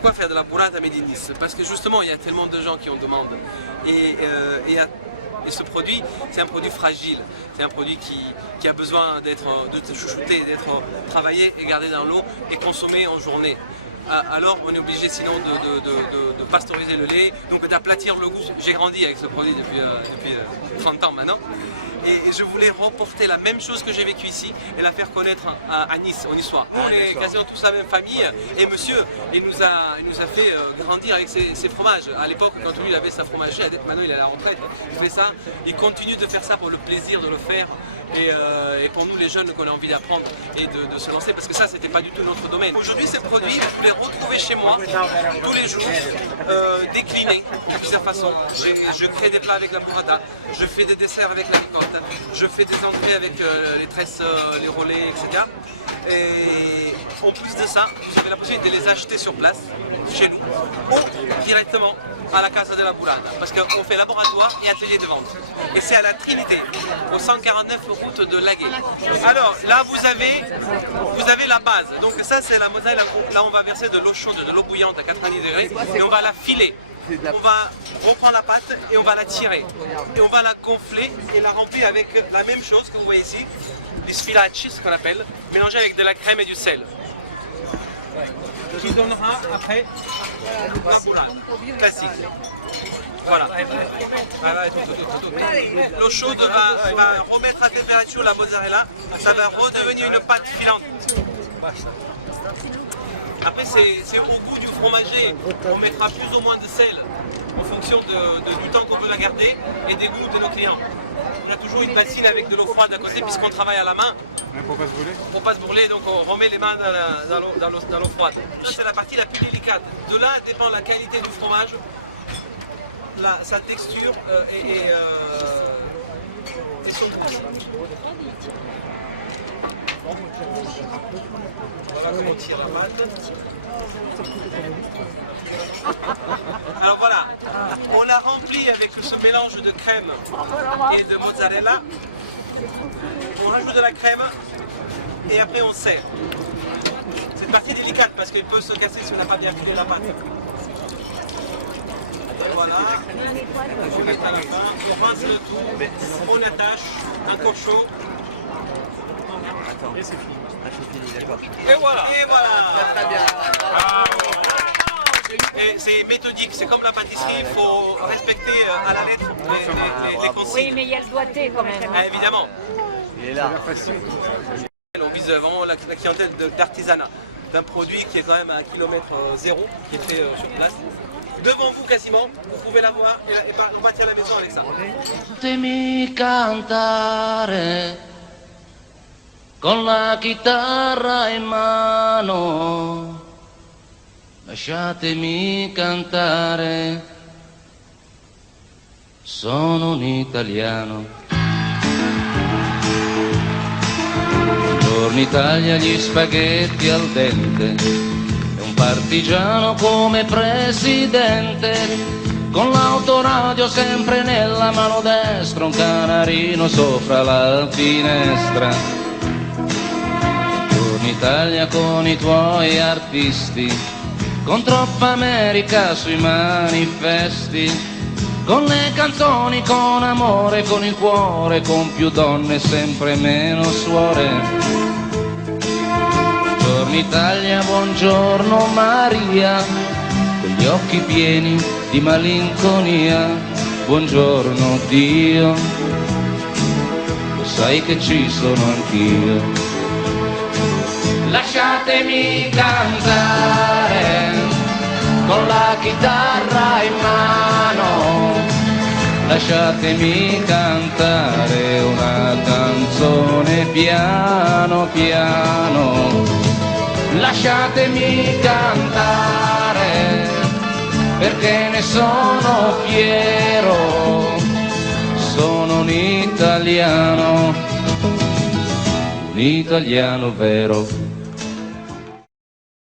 pourquoi faire de la burrata made in Nice? Parce que justement, il y a tellement de gens qui en demandent. Et ce produit, c'est un produit fragile. C'est un produit qui a besoin d'être chouchouté, d'être travaillé et gardé dans l'eau et consommé en journée. Alors on est obligé sinon de pasteuriser le lait, donc d'aplatir le goût. J'ai grandi avec ce produit depuis 30 ans maintenant. Et je voulais reporter la même chose que j'ai vécu ici et la faire connaître à Nice, aux Niçois. On est quasiment tous la même famille et monsieur, il nous a fait grandir avec ses fromages. À l'époque, quand lui il avait sa fromagerie, maintenant il est à la retraite, il fait ça. Il continue de faire ça pour le plaisir de le faire. Et pour nous les jeunes qu'on a envie d'apprendre et de se lancer, parce que ça c'était pas du tout notre domaine. Aujourd'hui ces produits, vous les retrouvez chez moi tous les jours, déclinés de plusieurs façons. Je crée des plats avec la burrata, je fais des desserts avec la ricotta, je fais des entrées avec les tresses, les relais, etc. Et en plus de ça, vous avez la possibilité de les acheter sur place, chez nous, ou directement à la Casa de la Burrata, parce qu'on fait laboratoire et atelier de vente. Et c'est à la Trinité, au 149 route de Laguet. Alors là vous avez la base, donc ça c'est la mozzarella. Là on va verser de l'eau chaude, de l'eau bouillante à 90 degrés et on va la filer. On va reprendre la pâte et on va la tirer. Et on va la gonfler et la remplir avec la même chose que vous voyez ici, les sfilacci, ce qu'on appelle, mélangé avec de la crème et du sel. Qui donnera après la burrata classique. Voilà. L'eau chaude va remettre à température la mozzarella, ça va redevenir une pâte filante. Après c'est au goût du fromager, on mettra plus ou moins de sel en fonction du temps qu'on veut la garder et des goûts de nos clients. On a toujours une bassine avec de l'eau froide à côté puisqu'on travaille à la main. Pour pas se brûler. Pour pas se brûler, donc on remet les mains dans l'eau froide. Ça c'est la partie la plus délicate. De là dépend la qualité du fromage, sa texture et son goût. Voilà comment on tire la pâte. Alors voilà, on la remplit avec ce mélange de crème et de mozzarella. On rajoute de la crème et après on serre. C'est une partie délicate parce qu'il peut se casser si on n'a pas bien filé la pâte. Voilà, on met à la fin, on rince le tout, on attache un corcho. Attends, c'est fini, d'accord. Et voilà, Très bien. Et c'est méthodique, c'est comme la pâtisserie, il faut respecter à la lettre les consignes. Oui, mais il y a le doigté quand même. Ah, évidemment. Il est là. On vise vraiment la clientèle d'artisanat, d'un produit qui est quand même à kilomètre zéro, qui est fait sur place. Devant vous quasiment, vous pouvez la voir et on bâtit la maison avec ça. Lasciatemi cantare con la chitarra in mano, lasciatemi cantare, sono un italiano. Buongiorno Italia, gli spaghetti al dente, e un partigiano come presidente, con l'autoradio sempre nella mano destra, un canarino sopra la finestra. Buongiorno Italia con i tuoi artisti, con troppa America sui manifesti, con le canzoni, con amore, con il cuore, con più donne, sempre meno suore. Buongiorno Italia, buongiorno Maria, con gli occhi pieni di malinconia. Buongiorno Dio, lo sai che ci sono anch'io. Lasciatemi cantare con la chitarra in mano, lasciatemi cantare una canzone piano piano, lasciatemi cantare perché ne sono fiero, sono un italiano vero.